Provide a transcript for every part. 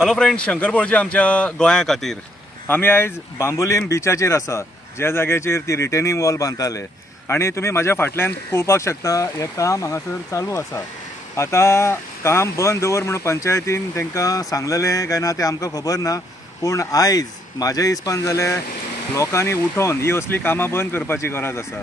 Hello friends, Shankar बोळजी आमच्या गोंया खातीर आमी आयज बांबोलीम बिचाचेर आसा, ज्या जाग्याचेर ती रिटेनिंग वॉल बांदताले आणि तुम्ही माझ्या फाटल्यान पळोवपाक शकता हे काम हांगासर चालू आसा। आता काम बंद दवर म्हणून पंचायतीन तांकां सांगलेलें काय ना ते आमकां खबर ना, पूण आयज म्हाज्या हिसपान जाल्यार लोकांनी उठोन ही असली कामां बंद करपाची गरज आसा।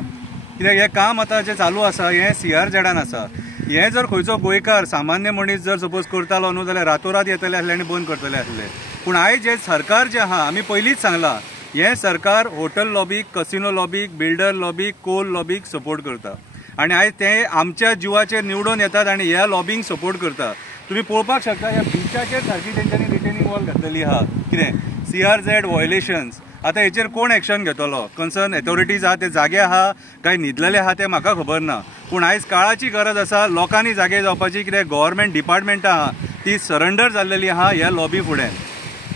कित्याक हे काम आता जे चालू आसा हे CRZान आसा। हे जर खंयचो गोंयकार सामान्य मनीस जर सपोज करतालो न्हू जाल्यार रातोरात येतले आसले आनी बंद करतले आसले। पूण आयज हे सरकार जे आहा, आमी पयलींच सांगलां, हे सरकार हॉटेल लॉबीक, कसिनो लॉबीक, बिल्डर लॉबीक, कोल लॉबीक सपोर्ट करता आणि आयज ते आमच्या जिवाचेर निवडून येतात आणि ह्या लॉबींक सपोर्ट करता। तुम्ही पळोवपाक शकता ह्या बिचाचेर सारकी तेंच्यांनी रिटेनिंग वॉल घातलेली आहा। कितें CRZ व्हायोलेशन्स, आता हेचेर कोण एक्शन घेतलो? कन्सर्न ऑथॉरिटीज आहा ते जागे आहा काय न्हिदलेले आहा ते म्हाका खबर ना, पूण आयज काळाची गरज आसा लोकांनी जागे जावपाची। कित्याक गव्हर्मेंट डिपार्टमेंटां आहा ती सरेंडर जाल्लेली आहा ह्या लॉबी फुडें,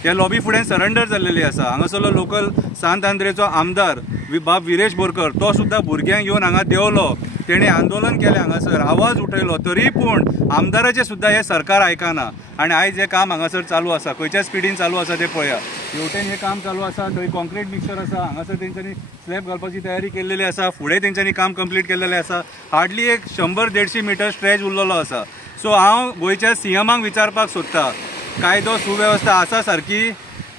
ह्या लॉबी फुडें सरेंडर जाल्लेली आसा। हांगासरलो लोकल सांत आंद्रेचो आमदार बाब विरेश बोरकर तो सुद्दां भुरग्यांक घेवन हांगा देंवलो, तेणे आंदोलन केलें, हांगासर आवाज उठयलो, तरी पूण आमदाराचे सुद्दां हे सरकार आयकना आणि आयज हे काम हांगासर चालू आसा। खंयच्या स्पिडीन चालू आसा ते पळया। हेवटेन हे काम चालू आसा, थंय कॉन्क्रीट मिक्सचर आसा, हांगासर तेंच्यांनी स्लॅब घालपाची तयारी केल्लेली आसा, फुडें तेंच्यांनी काम कंप्लीट केल्लेलें आसा। हार्डली एक 100-150 मीटर स्ट्रेच उरलेलो आसा। सो हांव गोंयच्या CMाक विचारपाक सोदतां, कायदो सुवेवस्था आसा सारकी?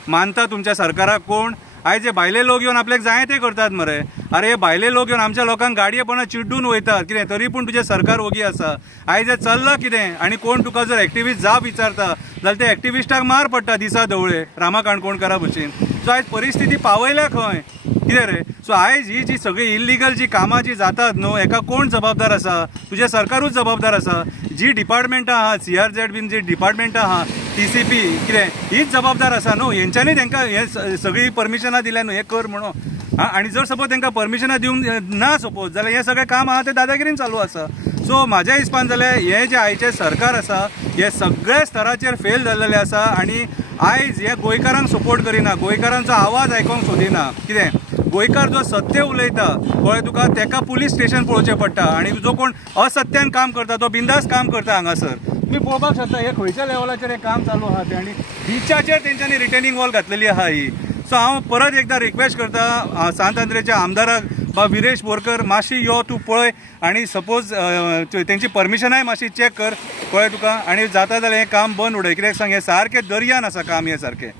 मानता तुमच्या सरकाराक कोण? आयज हे भायले लोक येवन आपल्याक जाय ते करतात मरे। अरे हे भायले लोक येवन आमच्या लोकांक गाडयेपणां चिड्डून वयतात, कितें तरी पूण तुजें सरकार ओगी आसा। आयज हे चल्लां कितें? आनी कोण तुका जर एक्टिविस्ट जाप विचारता जाल्यार त्या एक्टिविस्टाक मार पडटा दिसा ढवळे रामा काणकोणकारा भशेन। सो आयज परिस्थिती पावयल्या खंय? कितें रे? सो आयज ही जी सगळी इल्लिगल जी कामां जी जातात न्हू, हेका कोण जबाबदार आसा? तुजें सरकारूच जबाबदार आसा। जी डिपार्टमेंटां आहा, CRZ बीन जी डिपार्टमेंटां आहा, TCP कितें हीच जबाबदार आसा न्हू। हेंच्यांनी तांकां हे सगळी परमिशनां दिल्या न्हू हे कर म्हणून। आनी जर सपोज तांकां परमिशनां दिवंक ना सपोज जाल्यार हे सगळें काम आहा तें दादागिरीन चालू आसा। सो म्हाज्या हिसपान जाल्यार हे जे आयचे सरकार आसा हे सगळे स्तराचेर फेल जाल्लेले आसा आणि आयज हे गोंयकारांक सपोर्ट करिना, गोंयकारांचो आवाज आयकोंक सोदिना। कितें गोंयकार जो सत्य उलयता कळ्ळें तुका, तेका पुलीस स्टेशन पळोवचें पडटा आणि जो कोण असत्यान काम करता तो बिंदास काम करता हांगासर। तुम्ही पळोवपाक शकता हे खंयच्या लेवलाचेर हे काम चालू आहा ते, आणि बिचाचेर तेंच्यांनी रिटेनिंग वॉल घातलेली आहा ही। सो हांव परत एकदा रिक्वेस्ट करता सांत आंद्रेच्या आमदाराक बा विरेश बोरकर, मातशी यो तूं पळय आणि सपोज तेंची परमिशनाय मातशी चॅक कर कळ्ळें तुका, आणि जाता जाल्यार हे काम बंद उडय। कित्याक सांग हे सारकें दर्यान आसा काम, हे सारकें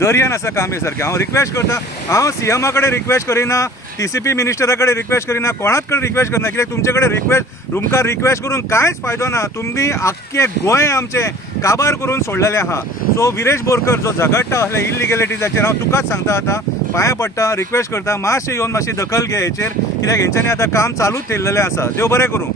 दर्यान आसा काम हे सारकें। हांव रिक्वेस्ट करता, हांव CMा कडेन रिक्वेस्ट करिना, TCP मिनिस्टरा कडेन रिक्वेस्ट करिना, कोणाच कडेन रिक्वेस्ट करना। कित्याक तुमचे कडेन तुमकां रिक्वेस्ट करून कांयच फायदो ना। तुमनी आख्खें गोंय आमचें काबार करून सोडलेलें आहा। सो विरेश बोरकर जो झगडटा असल्या इल्लिगॅलिटीजाचेर, हांव तुकाच सांगता आतां पांयां पडटा, रिक्वेस्ट करता, मातशें येवन मातशी दखल घे हेचेर, कित्याक हेंच्यांनी आतां काम चालूच थेयल्लेलें आसा। देव बरें करूं।